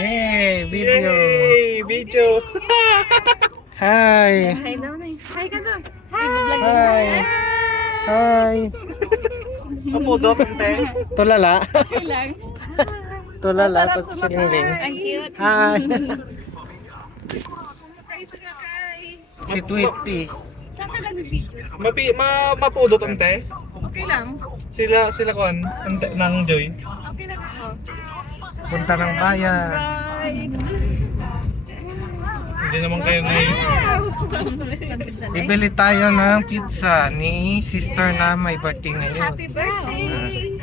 Hey, video. Yay! Video! Hi. Hi daw na. Hi ka doon. Hi. Hi. Apo, ante. Tulala. Hi lang. Tulala to siningling. Ang cute. Hi. Price na kay. Si Tweety. Saan ka nag-video? Mapudot, ante. Okay lang. Sila kon, ante, ng Joy. Okay lang ako. Punta ng bayan. Right. Hindi naman kayo na Bibili tayo ng pizza ni sister na may birthday ngayon. Happy birthday.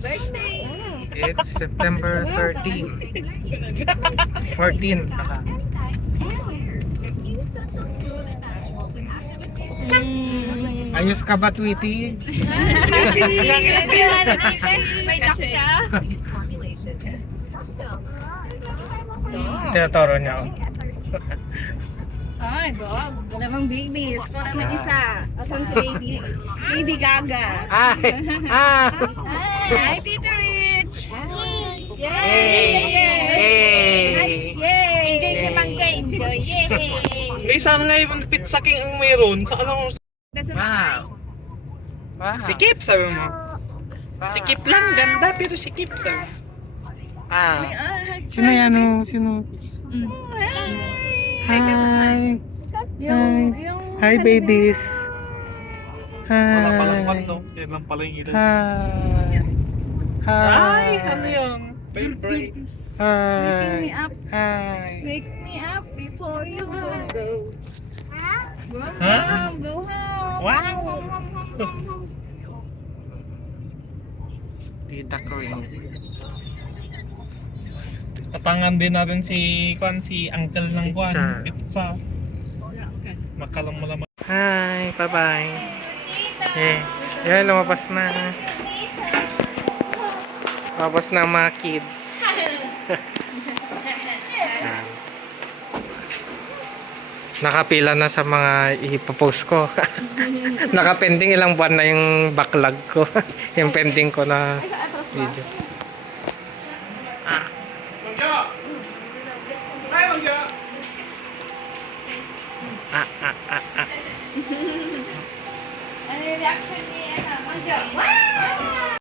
Birthday. It's September 13. 14. Baka. Ayos ka ba, Tweety? May dakta. Tinatoro niya ako. Ay, dog. Wala mang babies. Wala mang isa. Asan si baby? Lady Gaga. Ay! Ah! Hi, Tita Rich. Yay! Hey! Yay! Enjoy si Mang Jay. Enjoy. Yay! saan nga yung pizza king ang mayroon? Sa anong Wow! Wow! sikip, sabi mo? Sikip lang, ganda, pero sikip, sabi mo. Ah! Sino yan? Sino? Hi! Hi! Hi, babies! Wala palang Hi! kwento, yan lang pala yung ilaw. Hi! Ay, ano Hi! yung favorite? Wake me Hi! up. Hi! Wake me up before you go. Go Huh? home. Go home. Wow. Home. Tita Corinne. Tatangan din natin si uncle ng Kwan, pizza. Makalang mo lamang. Hi! Bye-bye! Eh, yan, lumabas na. Lumabas na ang mga kids. Yan. Nakapila na sa mga ipopost ko. Nakapending ilang buwan na yung backlog ko. Yung pending ko na video. Ah. Ano yung reaction ni Mangga?